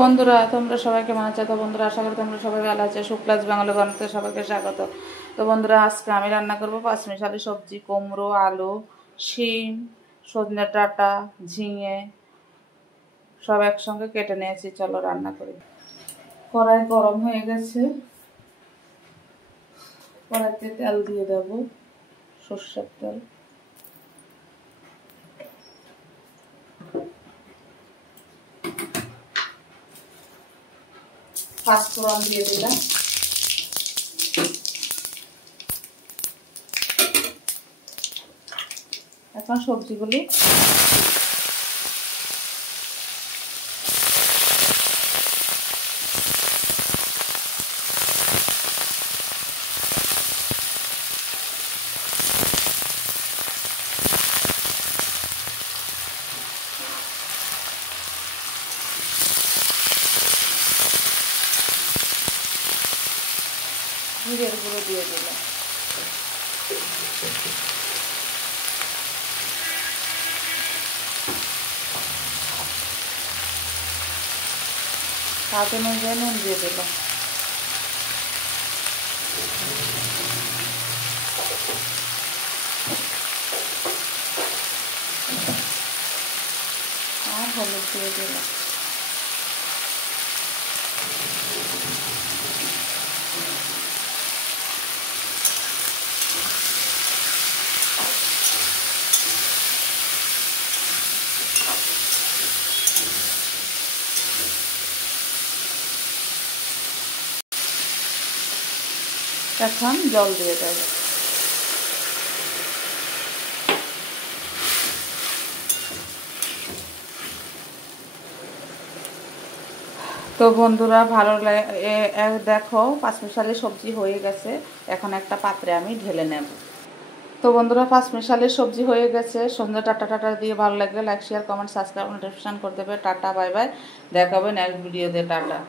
বন্ধুরা তোমরা সবাই কেমন আছো? তো বন্ধুরা আশা করি তোমরা সবাই ভালো আছো। শুক্লাস বাংলা গণতে সবাইকে স্বাগত। তো বন্ধুরা আজকে আমি রান্না করবো পাঁচমিশালি সবজি, কুমড়ো, আলু, শিম, সজনে ডাঁটা, ঝিঙে সব একসঙ্গে কেটে নিয়েছি। চলো রান্না করি। কড়াই গরম হয়ে গেছে, কড়াইতে তেল দিয়ে দেবো, সর্ষের তেল। পাঁচফোড়ন দিয়ে দিলাম, এখন সবজিগুলি জিরের গুঁড়ো দিয়ে দিলাম, স্বাদ অনুযায়ী নুন দিয়ে দিলাম, আর হলুদ দিয়ে দিলাম। এখন জল দিয়ে দেব। তো বন্ধুরা ভালো দেখো পাঁচমিশালি সবজি হয়ে গেছে, এখন একটা পাত্রে আমি ঢেলে নেব। তো বন্ধুরা পাঁচমিশালি সবজি হয়ে গেছে। সন্ধ্যা টাটা দিয়ে ভালো লাগলে like share comment subscribe notification করে দেবে। টাটা বাই বাই, দেখা হবে নেক্সট ভিডিওতে। টাটা।